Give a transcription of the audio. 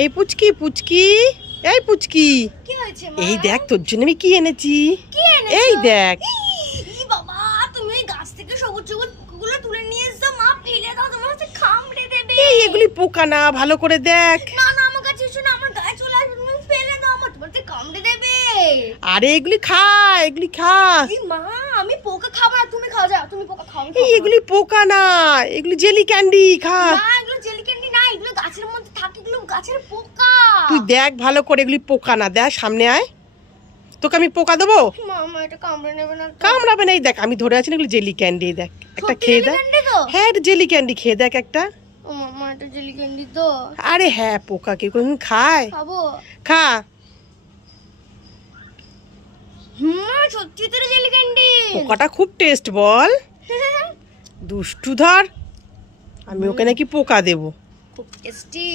এই পুচকি পুচকি, এই পুচকি, কি হয়েছে মা? এই দেখ তোর জন্য আমি কি এনেছি। কি এনেছো? এই দেখ। ই বাবা, তুমি গাছ থেকে সবুজ সবুজ পোকাগুলো তুলে নিয়ে এসো মা, ফেলে দাও, তোমার হচ্ছে কামড়ে দেবে। এই এগুলি পোকা না, ভালো করে দেখ। না না, আমার কাছে এসো না, আমার গায়ে চলে আসবে, তুমি ফেলে দাও, আমার তোমার হচ্ছে কামড়ে দেবে। আরে এগুলি খা, এগুলি খা। এই মা, আমি পোকা খাবো না, তুমি খাও, যাও তুমি পোকা খাও। এই এগুলি পোকা না, এগুলি জেলি ক্যান্ডি, খা। না, এগুলো জেলি ক্যান্ডি না, এগুলো গাছের মধ্যে থাকে, এগুলো গাছের পোকা। তুই দেখ ভালো করে, এগুলি পোকা না, দেখ সামনে আয়, তোকে আমি পোকা দেবো। মামা এটা কামড়ে নেবে না তো? কামড়াবে না, এই দেখ আমি ধরে আছি না, এগুলি জেলি ক্যান্ডি, দেখ একটা সত্যি খেয়ে জেলি দেখ। ক্যান্ডি তো? হ্যাঁ এটা জেলি ক্যান্ডি, খেয়ে দেখ একটা। ও মামা, এটা জেলি ক্যান্ডি তো? আরে হ্যাঁ, পোকা কেউ কোনদিন খায়? খাবো। খা। সত্যি তো জেলি ক্যান্ডি। পোকাটা খুব টেস্ট বল। দুষ্টু ধর, আমি ওকে নাকি পোকা দেবো। খুব টেস্টি।